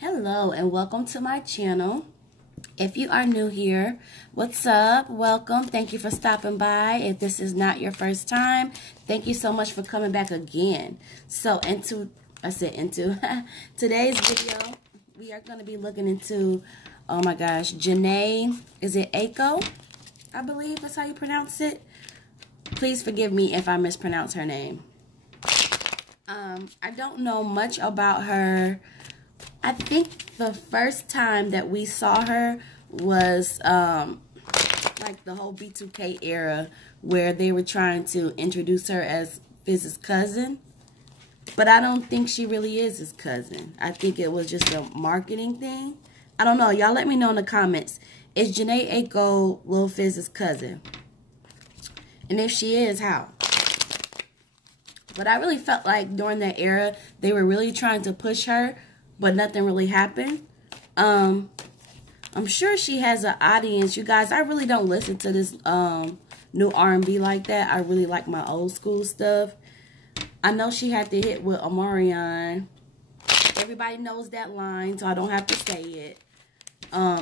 Hello and welcome to my channel. If you are new here, what's up? Welcome. Thank you for stopping by. If this is not your first time, thank you so much for coming back again. So today's video, we are going to be looking into, oh my gosh, Jhene, is it Aiko? I believe that's how you pronounce it. Please forgive me if I mispronounce her name. I don't know much about her. I think the first time that we saw her was like the whole B2K era where they were trying to introduce her as Fizz's cousin. But I don't think she really is his cousin. I think it was just a marketing thing. I don't know. Y'all let me know in the comments. Is Jhene Aiko Lil Fizz's cousin? And if she is, how? But I really felt like during that era, they were really trying to push her, but nothing really happened. I'm sure she has an audience. You guys, I really don't listen to this new R&B like that. I really like my old school stuff. I know she had the hit with Omarion. Everybody knows that line, so I don't have to say it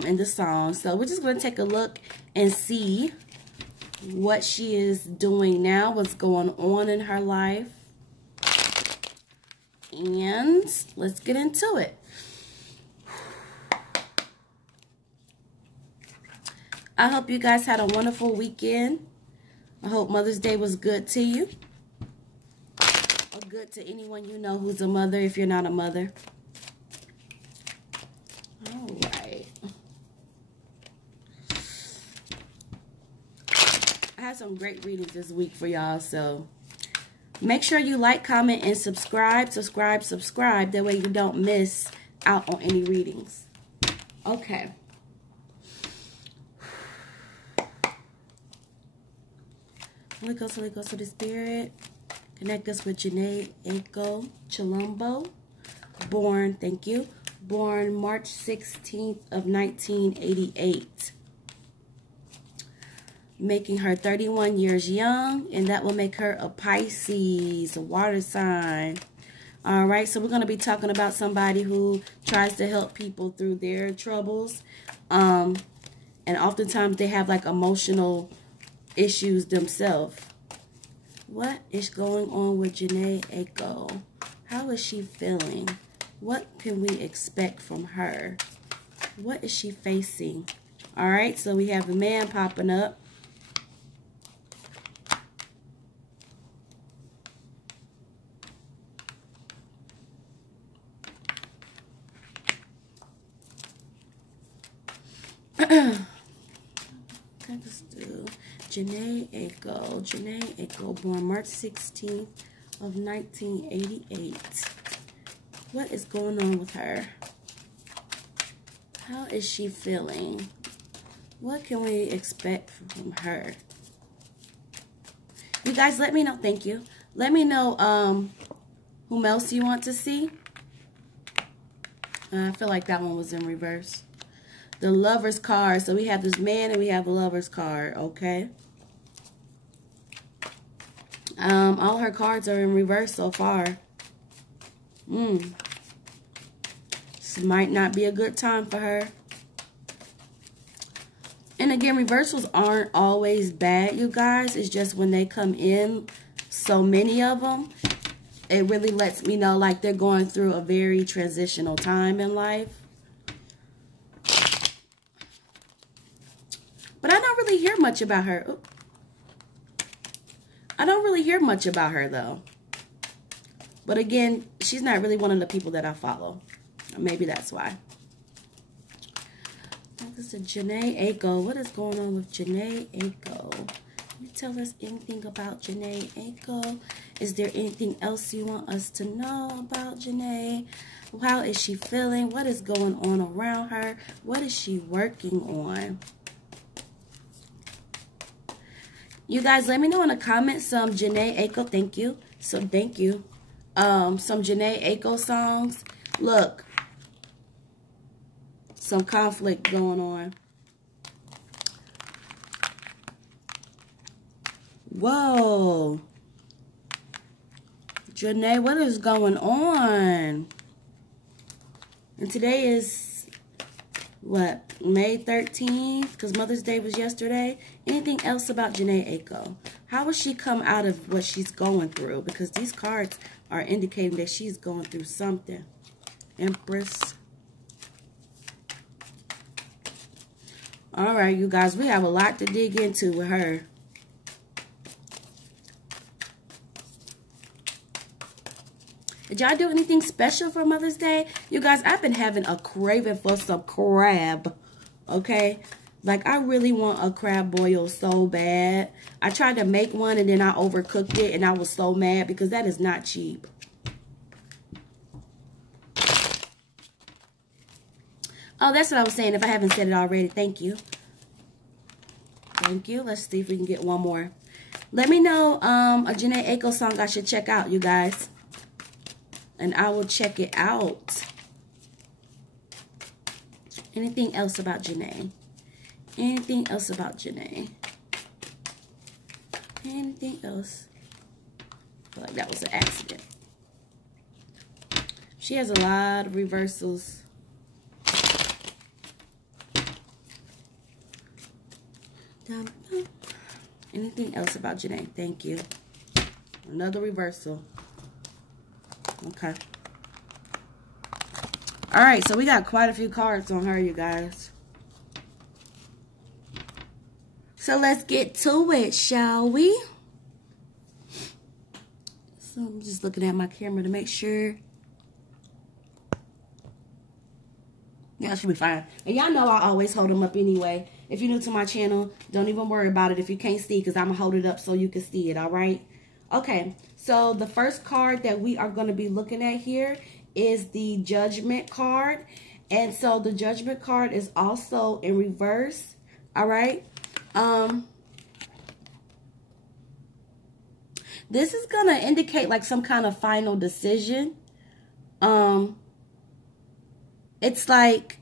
in the song. So we're just going to take a look and see what she is doing now, what's going on in her life. And let's get into it. I hope you guys had a wonderful weekend. I hope Mother's Day was good to you. Or good to anyone you know who's a mother if you're not a mother. Alright. I had some great readings this week for y'all, so make sure you like, comment, and subscribe. Subscribe. That way you don't miss out on any readings. Okay. Holy Ghost, to the Spirit. Connect us with Jhene Aiko Chilombo. Born, thank you. Born March 16th of 1988. Making her 31 years young, and that will make her a Pisces, a water sign. All right, so we're going to be talking about somebody who tries to help people through their troubles. And oftentimes they have like emotional issues themselves. What is going on with Jhene Aiko? How is she feeling? What can we expect from her? What is she facing? All right, so we have the man popping up. Let's do Jhene Aiko, born March 16th of 1988. What is going on with her? How is she feeling? What can we expect from her? You guys, let me know. Thank you. Let me know whom else you want to see. I feel like that one was in reverse. The Lover's card. So we have this man and we have the Lover's card. Okay. All her cards are in reverse so far. This might not be a good time for her. And again, reversals aren't always bad, you guys. It's just when they come in, so many of them, it really lets me know like they're going through a very transitional time in life. But I don't really hear much about her. Ooh. I don't really hear much about her, though. But again, she's not really one of the people that I follow. Maybe that's why. This is Jhene Aiko. What is going on with Jhene Aiko? Can you tell us anything about Jhene Aiko? Is there anything else you want us to know about Jhene? How is she feeling? What is going on around her? What is she working on? You guys, let me know in the comments some Jhene Aiko. Thank you. So thank you. Some Jhene Aiko songs. Look. Some conflict going on. Whoa. Jhene, what is going on? And today is, what, May 13th? Because Mother's Day was yesterday. Anything else about Jhene Aiko? How will she come out of what she's going through? Because these cards are indicating that she's going through something. Empress. All right, you guys. We have a lot to dig into with her. Did y'all do anything special for Mother's Day? You guys, I've been having a craving for some crab, okay? Like, I really want a crab boil so bad. I tried to make one, and then I overcooked it, and I was so mad because that is not cheap. Oh, that's what I was saying. If I haven't said it already, thank you. Thank you. Let's see if we can get one more. Let me know a Jhene Aiko song I should check out, you guys. And I will check it out. Anything else about Jhene? Anything else about Jhene? Anything else? I feel like that was an accident. She has a lot of reversals. Anything else about Jhene? Thank you. Another reversal. Okay. All right, so we got quite a few cards on her, you guys. So let's get to it, shall we? So I'm just looking at my camera to make sure. Yeah, should be fine. And y'all know I always hold them up anyway. If you're new to my channel, don't even worry about it if you can't see, because I'm going to hold it up so you can see it, all right? Okay, so the first card that we are going to be looking at here is the Judgment card. And so the Judgment card is also in reverse, all right? This is going to indicate like some kind of final decision. It's like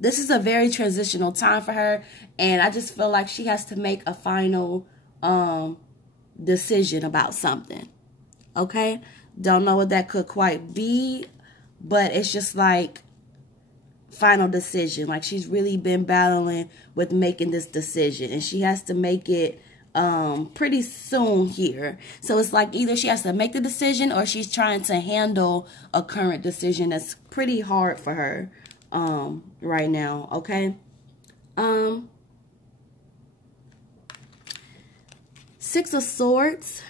this is a very transitional time for her, and I just feel like she has to make a final decision about something. Okay? Don't know what that could quite be, but it's just like final decision. Like she's really been battling with making this decision, and she has to make it pretty soon here. So it's like either she has to make the decision or she's trying to handle a current decision that's pretty hard for her right now. Okay. Six of Swords.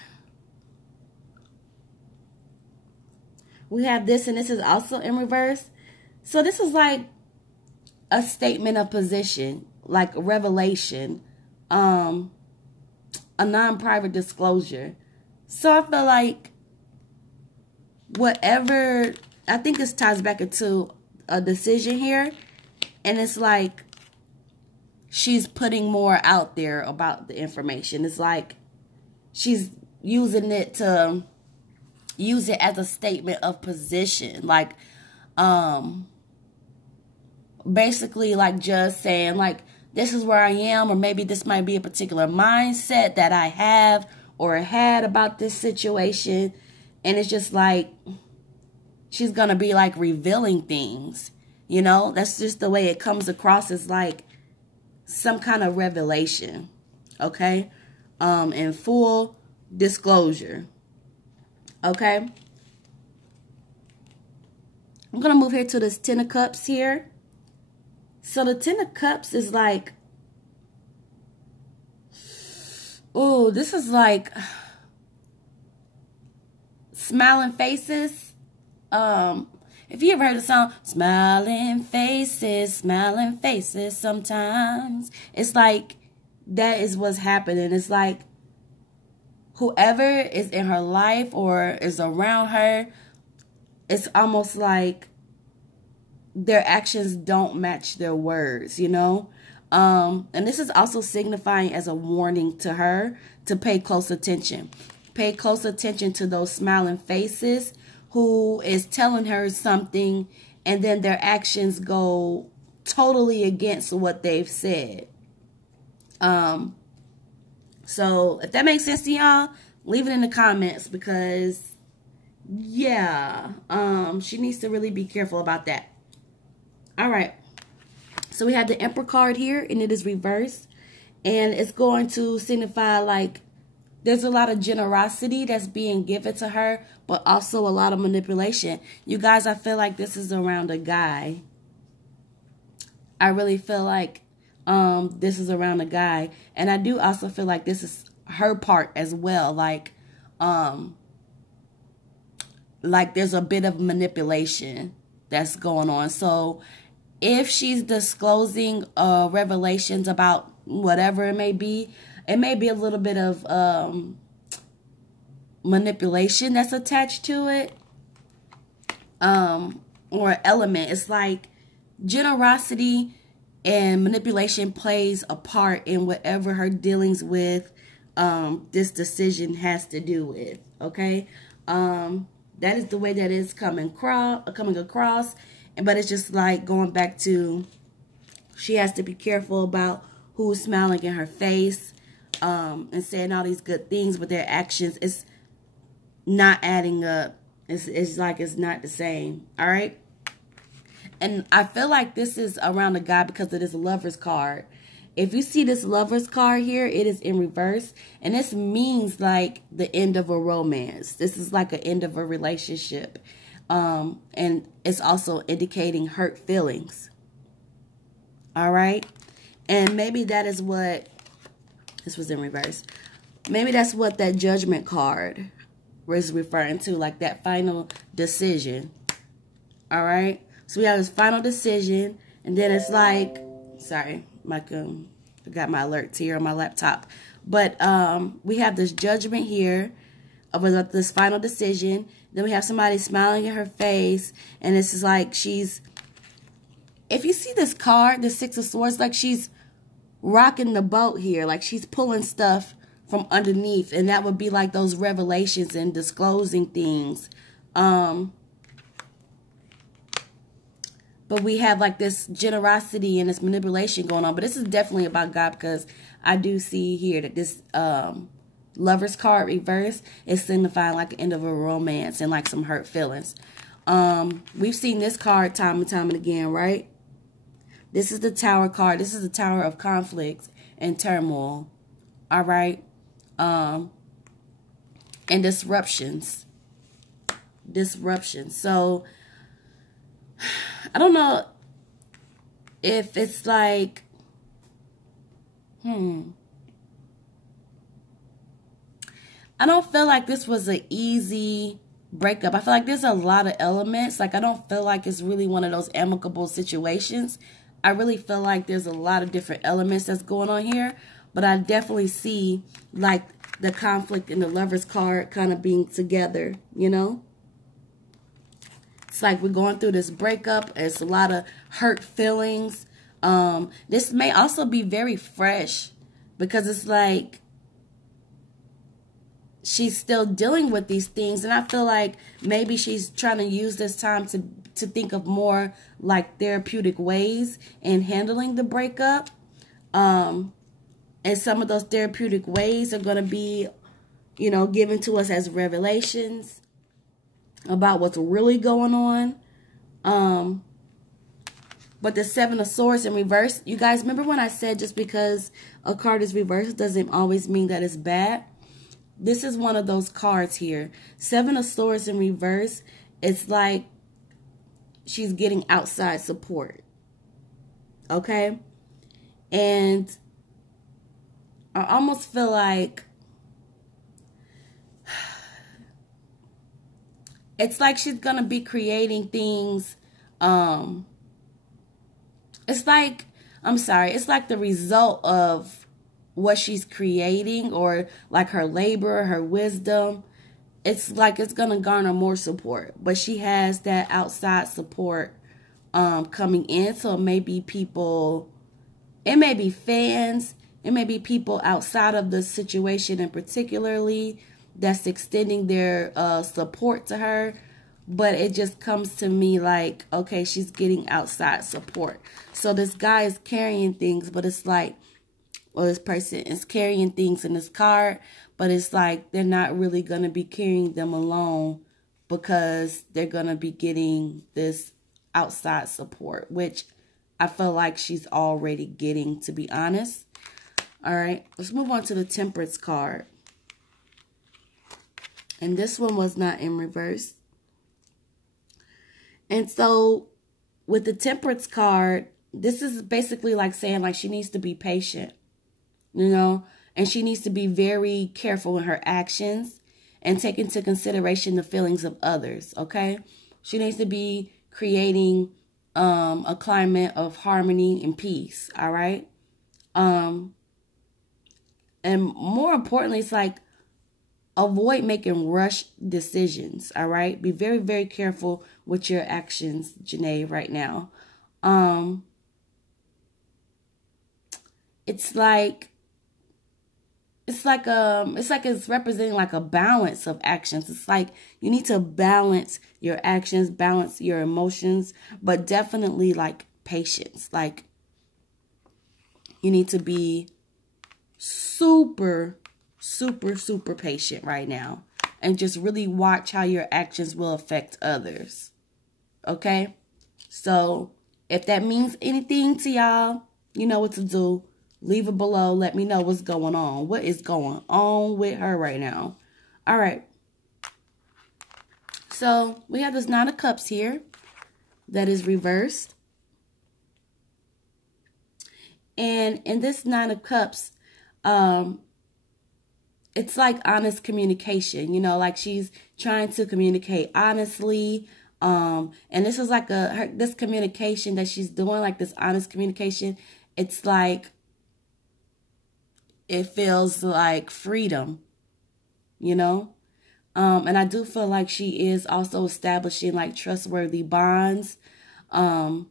We have this, and this is also in reverse. So this is like a statement of position, like revelation, a non-private disclosure. So I feel like whatever, I think this ties back into a decision here, and it's like she's putting more out there about the information. It's like she's using it to use it as a statement of position, like basically like just saying like this is where I am, or maybe this might be a particular mindset that I have or had about this situation. And it's just like she's gonna be like revealing things, you know. That's just the way it comes across, as like some kind of revelation. Okay. In full disclosure. Okay. I'm gonna move here to this Ten of Cups here. So the Ten of Cups is like, oh, this is like smiling faces. If you ever heard the song, smiling faces, sometimes. It's like, that is what's happening. It's like whoever is in her life or is around her, it's almost like their actions don't match their words, you know? And this is also signifying as a warning to her to pay close attention. Pay close attention to those smiling faces who is telling her something, and then their actions go totally against what they've said. So if that makes sense to y'all, leave it in the comments, because yeah, she needs to really be careful about that. All right. So we have the Emperor card here, and it is reversed. And it's going to signify like there's a lot of generosity that's being given to her, but also a lot of manipulation. You guys, I feel like this is around a guy. I really feel like this is around a guy. And I do also feel like this is her part as well. Like there's a bit of manipulation that's going on. So if she's disclosing revelations about whatever it may be a little bit of manipulation that's attached to it, or element. It's like generosity and manipulation plays a part in whatever her dealings with this decision has to do with. Okay, that is the way that it's coming across. But it's just like going back to, she has to be careful about who's smiling in her face and saying all these good things, but their actions, it's not adding up. It's like it's not the same. All right. And I feel like this is around a guy because of this Lover's card. If you see this Lover's card here, it is in reverse. And this means like the end of a romance. This is like an end of a relationship. And it's also indicating hurt feelings. All right. And maybe that is what, this was in reverse. Maybe that's what that Judgment card was referring to, like that final decision. All right. So we have this final decision, and then it's like, sorry, I got my alerts here on my laptop. But we have this Judgment here about this final decision. Then we have somebody smiling in her face, and this is like she's, if you see this card, the Six of Swords, like she's rocking the boat here, like she's pulling stuff from underneath, and that would be like those revelations and disclosing things. But we have like this generosity and this manipulation going on. But this is definitely about God, because I do see here that this Lover's card reverse is signifying like the end of a romance and like some hurt feelings. We've seen this card time and time and again, right? This is the Tower card. This is the Tower of conflict and turmoil. All right. And disruptions. So I don't know if it's like, I don't feel like this was an easy breakup. I feel like there's a lot of elements. Like, I don't feel like it's really one of those amicable situations. I really feel like there's a lot of different elements that's going on here. But I definitely see, like, the conflict and the Lover's card kind of being together, you know? It's like we're going through this breakup. It's a lot of hurt feelings. This may also be very fresh, because it's like she's still dealing with these things. And I feel like maybe she's trying to use this time to think of more like therapeutic ways in handling the breakup. And some of those therapeutic ways are going to be, you know, given to us as revelations about what's really going on. But the Seven of Swords in reverse, you guys remember when I said just because a card is reversed doesn't always mean that it's bad? This is one of those cards here. Seven of Swords in reverse, it's like she's getting outside support. Okay? And I almost feel like it's like she's going to be creating things. It's like, I'm sorry, it's like the result of what she's creating, or like her labor, her wisdom. It's like it's going to garner more support. But she has that outside support coming in. So it may be people, it may be fans, it may be people outside of the situation in particularly that's extending their support to her. But it just comes to me like, okay, she's getting outside support. So this guy is carrying things, but it's like, well, this person is carrying things in this card, but it's like they're not really going to be carrying them alone, because they're going to be getting this outside support, which I feel like she's already getting, to be honest. All right, let's move on to the Temperance card. And this one was not in reverse. And so with the Temperance card, this is basically like saying like she needs to be patient, you know, and she needs to be very careful in her actions and take into consideration the feelings of others, okay? She needs to be creating a climate of harmony and peace, all right? And more importantly, it's like avoid making rush decisions, all right? Be very, very careful with your actions, Jhene, right now. It's like it's representing like a balance of actions. It's like you need to balance your actions, balance your emotions, but definitely like patience. Like you need to be super, super, super patient right now and just really watch how your actions will affect others. Okay? So if that means anything to y'all, you know what to do. Leave it below. Let me know what's going on. What is going on with her right now? All right. So we have this Nine of Cups here that is reversed. And in this Nine of Cups, it's like honest communication. You know, like she's trying to communicate honestly. And this is like this communication that she's doing, like this honest communication. It's like, it feels like freedom, you know? And I do feel like she is also establishing like trustworthy bonds. But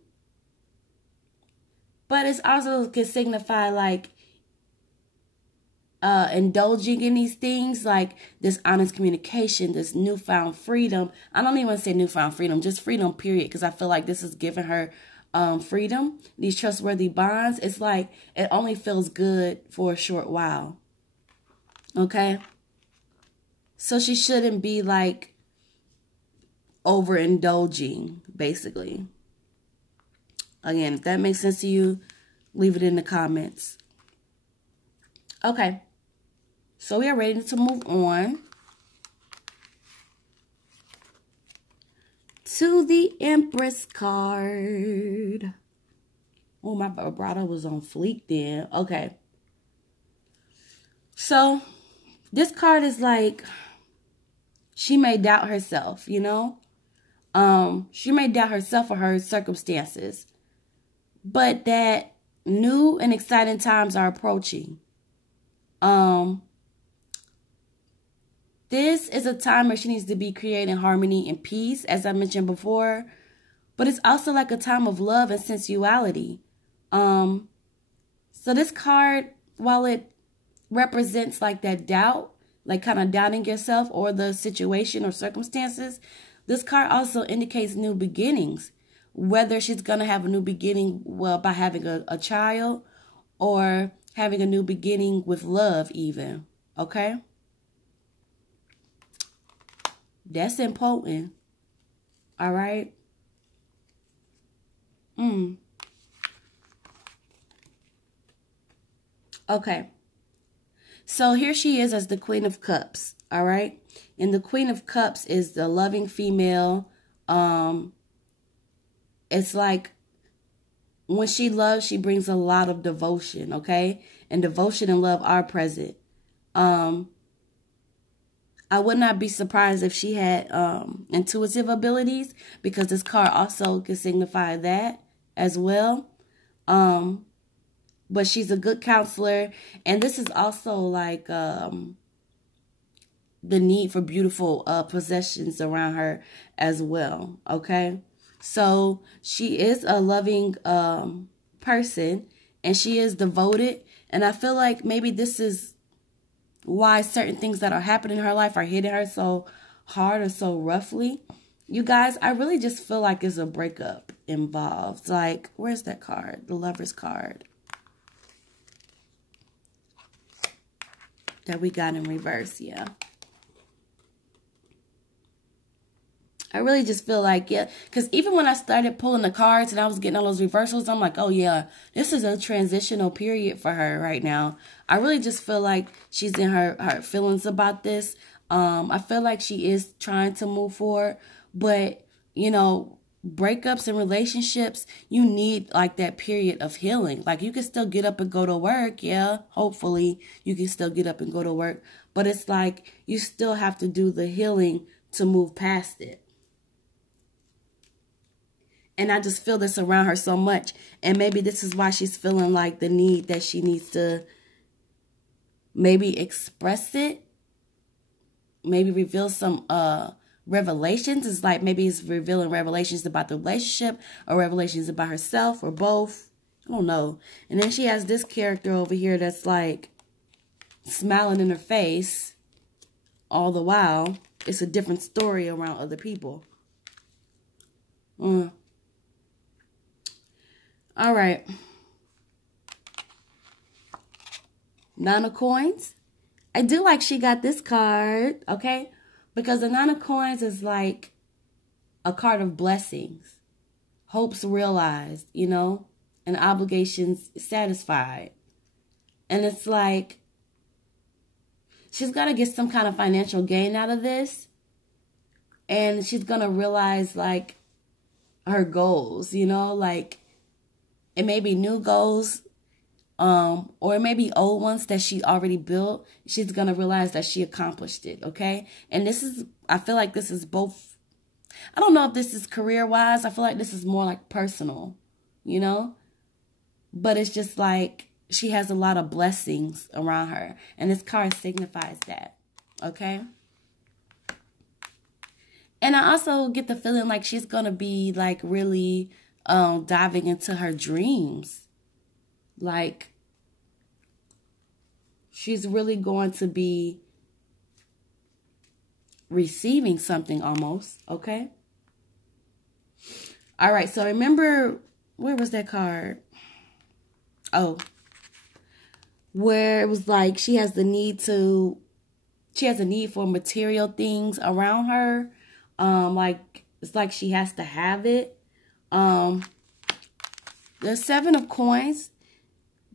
it's also can signify like indulging in these things, like this honest communication, this newfound freedom. I don't even want to say newfound freedom, just freedom, period, because I feel like this is giving her freedom, these trustworthy bonds. It's like it only feels good for a short while. Okay? So she shouldn't be like overindulging, basically. Again, if that makes sense to you, leave it in the comments. Okay. So we are ready to move on to the Empress card. Oh, my vibrato was on fleek then. Okay. So this card is like, she may doubt herself, you know? She may doubt herself or her circumstances. But that new and exciting times are approaching. This is a time where she needs to be creating harmony and peace, as I mentioned before. But it's also like a time of love and sensuality. So this card, while it represents like that doubt, like kind of doubting yourself or the situation or circumstances, this card also indicates new beginnings. Whether she's going to have a new beginning, well, by having a child or having a new beginning with love even. Okay? That's important. All right? Okay. So here she is as the Queen of Cups. All right? And the Queen of Cups is the loving female. It's like when she loves, she brings a lot of devotion, okay? And devotion and love are present. I would not be surprised if she had intuitive abilities, because this card also can signify that as well. But she's a good counselor. And this is also like the need for beautiful possessions around her as well, okay? So she is a loving person, and she is devoted. And I feel like maybe this is why certain things that are happening in her life are hitting her so hard or so roughly. You guys, I really just feel like there's a breakup involved. Like, where's that card? The Lover's card that we got in reverse, yeah. I really just feel like, yeah, because even when I started pulling the cards and I was getting all those reversals, I'm like, oh, yeah, this is a transitional period for her right now. I really just feel like she's in her feelings about this. I feel like she is trying to move forward, but, you know, breakups and relationships, you need like that period of healing. Like you can still get up and go to work. Yeah, hopefully you can still get up and go to work, but it's like you still have to do the healing to move past it. And I just feel this around her so much. And maybe this is why she's feeling like the need that she needs to maybe express it. Maybe reveal some revelations. It's like maybe it's revealing revelations about the relationship or revelations about herself or both. I don't know. And then she has this character over here that's like smiling in her face all the while. It's a different story around other people. All right. Nine of Coins. I do like she got this card, okay? Because the Nine of Coins is like a card of blessings. Hopes realized, you know? And obligations satisfied. And it's like she's going to get some kind of financial gain out of this. And she's going to realize like her goals, you know? Like it may be new goals, or it may be old ones that she already built. She's going to realize that she accomplished it, okay? And this is, I feel like this is both, I don't know if this is career-wise. I feel like this is more like personal, you know? But it's just like she has a lot of blessings around her. And this card signifies that, okay? And I also get the feeling like she's going to be like really diving into her dreams. Like she's really going to be receiving something almost, okay? All right, so remember, where was that card? Oh, where it was like she has a need for material things around her. Like it's like she has to have it. The Seven of Coins.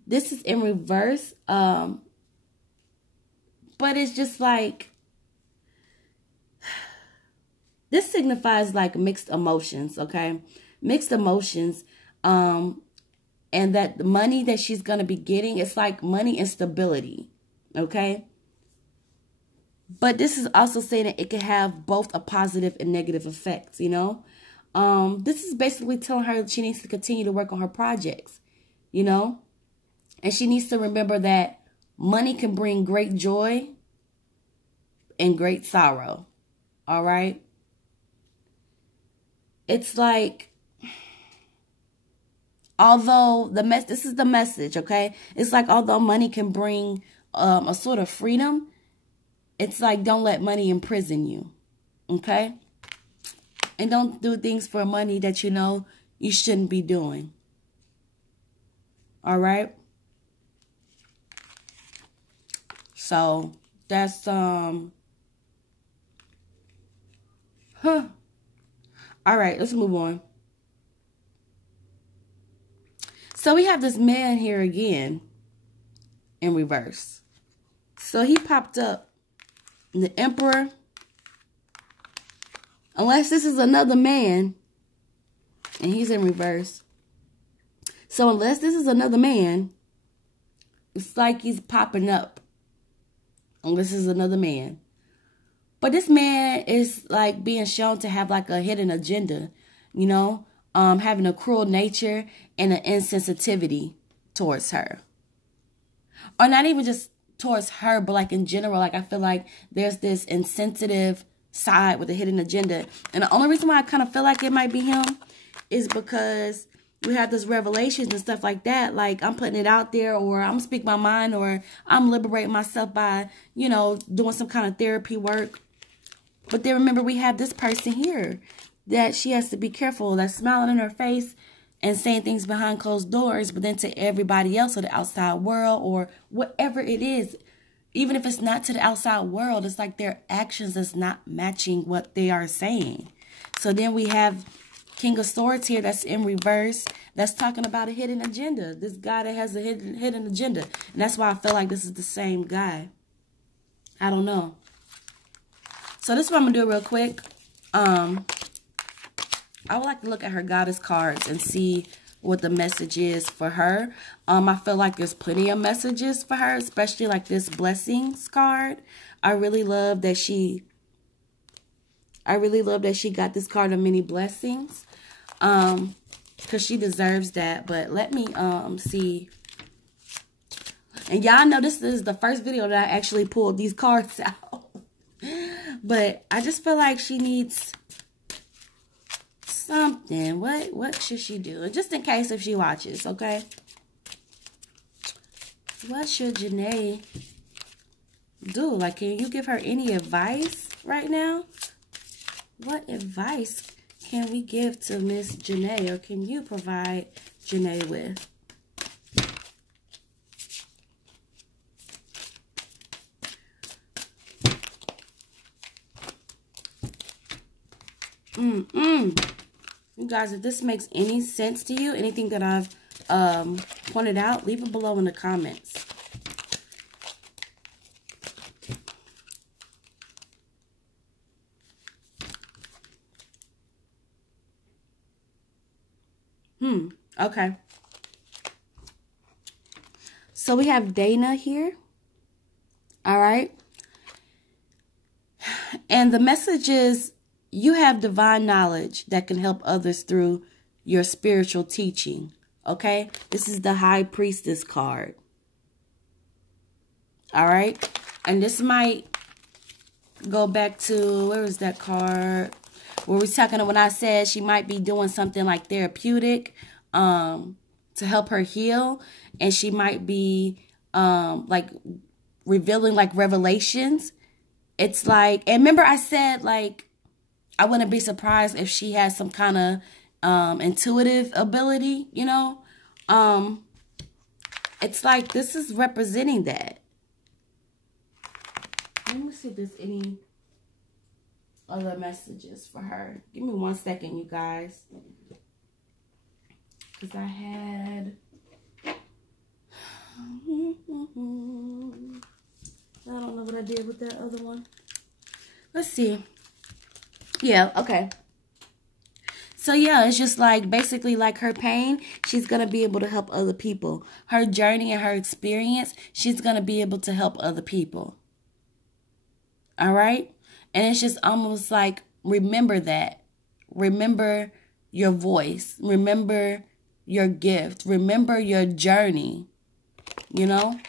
This is in reverse. But it's just like, this signifies like mixed emotions, okay? Mixed emotions. And that the money that she's going to be getting, it's like money and stability, okay? But this is also saying that it can have both a positive and negative effects, you know? This is basically telling her that she needs to continue to work on her projects, you know? And she needs to remember that money can bring great joy and great sorrow. All right? It's like, although this is the message, okay? It's like, although money can bring a sort of freedom, it's like, don't let money imprison you. Okay? And don't do things for money that you know you shouldn't be doing. All right? So that's all right, let's move on. So we have this man here again in reverse. So he popped up, the Emperor. Unless this is another man and he's in reverse. So unless this is another man, it's like he's popping up. Unless this is another man. But this man is like being shown to have like a hidden agenda, you know, having a cruel nature and an insensitivity towards her. Or not even just towards her, but like in general, like I feel like there's this insensitive side with a hidden agenda. And the only reason why I kind of feel like it might be him is because we have this revelations and stuff like that. Like I'm putting it out there, or I'm speaking my mind, or I'm liberating myself by, you know, doing some kind of therapy work. But then remember, we have this person here that she has to be careful, that's smiling in her face and saying things behind closed doors, but then to everybody else or the outside world or whatever it is, even if it's not to the outside world, it's like their actions is not matching what they are saying. So then we have King of Swords here that's in reverse. That's talking about a hidden agenda. This guy that has a hidden agenda. And that's why I feel like this is the same guy. I don't know. So this is what I'm going to do real quick. I would like to look at her goddess cards and see what the message is for her. I feel like there's plenty of messages for her, especially like this blessings card. I really love that she got this card of many blessings. Because she deserves that. But let me see. And y'all know this is the first video that I actually pulled these cards out. But I just feel like she needs something. What should she do? Just in case if she watches, okay? What should Jhene do? Like, can you give her any advice right now? What advice can we give to Miss Jhene, or can you provide Jhene with? You guys, if this makes any sense to you, anything that I've pointed out, leave it below in the comments. Okay. So we have Dana here. All right. And the message is, you have divine knowledge that can help others through your spiritual teaching. Okay. This is the High Priestess card. All right. And this might go back to, where is that card? Where we're talking, when I said she might be doing something like therapeutic to help her heal. And she might be like revealing like revelations. It's like, and remember I said like, I wouldn't be surprised if she has some kind of intuitive ability, you know. It's like this is representing that. Let me see if there's any other messages for her. Give me 1 second, you guys. Because I had... I don't know what I did with that other one. Let's see. Yeah, okay. So yeah, it's just like basically like her pain, she's going to be able to help other people. Her journey and her experience, she's going to be able to help other people. All right? And it's just almost like, remember that. Remember your voice. Remember your gift. Remember your journey. You know?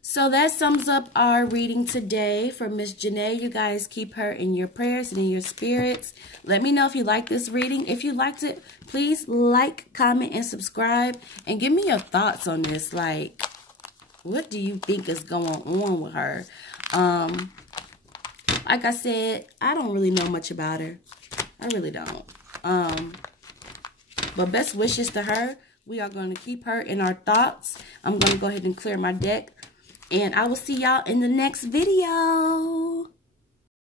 So that sums up our reading today for Miss Jhene. You guys keep her in your prayers and in your spirits. Let me know if you like this reading. If you liked it, please like, comment, and subscribe. And give me your thoughts on this. Like, what do you think is going on with her? Like I said, I don't really know much about her. I really don't. But best wishes to her. We are going to keep her in our thoughts. I'm going to go ahead and clear my deck. And I will see y'all in the next video.